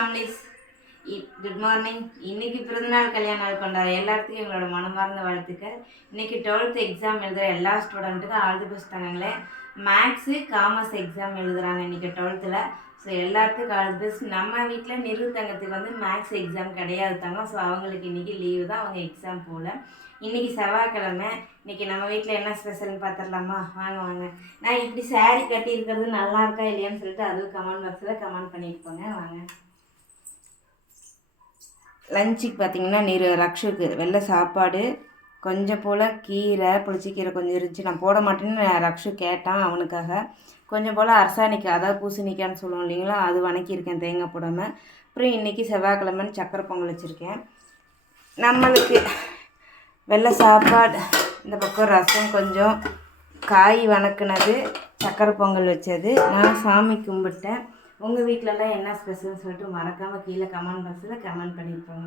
Families, good morning. இன்றைக்கி பிறந்தநாள் கல்யாண நாள் கொண்டாடுற எல்லாத்துக்கும் எங்களோட மனமார்ந்த வாழ்த்துக்கள். இன்றைக்கி 12th எக்ஸாம் எழுதுகிற எல்லா ஸ்டூடெண்ட்டுக்கும் ஆல் தி பெஸ்ட் தாங்களே. மேக்ஸு காமர்ஸ் எக்ஸாம் எழுதுகிறாங்க இன்றைக்கி 12th. ஸோ எல்லாத்துக்கும் ஆல் தி பெஸ்ட். நம்ம வீட்டில் நிறுத்தங்கத்துக்கு வந்து மேக்ஸ் எக்ஸாம் கிடையாது தாங்க. ஸோ அவங்களுக்கு இன்றைக்கி லீவு தான், அவங்க எக்ஸாம் போகல. இன்றைக்கி செவ்வாய்க்கிழமை. இன்றைக்கி நம்ம வீட்டில் என்ன ஸ்பெஷல்னு பார்த்துடலாமா? வாங்க. நான் இப்படி சாரீ கட்டியிருக்கிறது நல்லா இருக்கா இல்லையான்னு சொல்லிட்டு அதுவும் கமெண்ட் பாக்ஸில் கமெண்ட் பண்ணிட்டு போங்க. வாங்க. லஞ்சுக்கு பார்த்திங்கன்னா ரக்ஷுக்கு வெள்ளை சாப்பாடு, கொஞ்சம் போல் கீரை, புளிச்சக்கீரை கொஞ்சம் இருந்துச்சு. நான் போட மாட்டேன்னு ரக்ஷு கேட்டான். அவனுக்காக கொஞ்சம் போல் அரசாணிக்காய், அதாவது பூசணிக்காய்ன்னு சொல்லுவோம் இல்லைங்களா, அது வணக்கியிருக்கேன் தேங்காய் போடாமல். அப்புறம் இன்றைக்கி செவ்வாய்க்கிழமைன்னு சக்கரை பொங்கல் வச்சுருக்கேன். நம்மளுக்கு வெள்ளை சாப்பாடு, இந்த பக்கம் ரசம், கொஞ்சம் காய் வணக்குனது, சக்கரை பொங்கல் வச்சது. நான் சாமி கும்பிட்டேன். உங்கள் வீட்டிலலாம் என்ன ஸ்பெஷல்னு சொல்லிட்டு மறக்காமல் கீழே கமெண்ட் பாக்ஸில் கமெண்ட் பண்ணியிருப்பாங்க.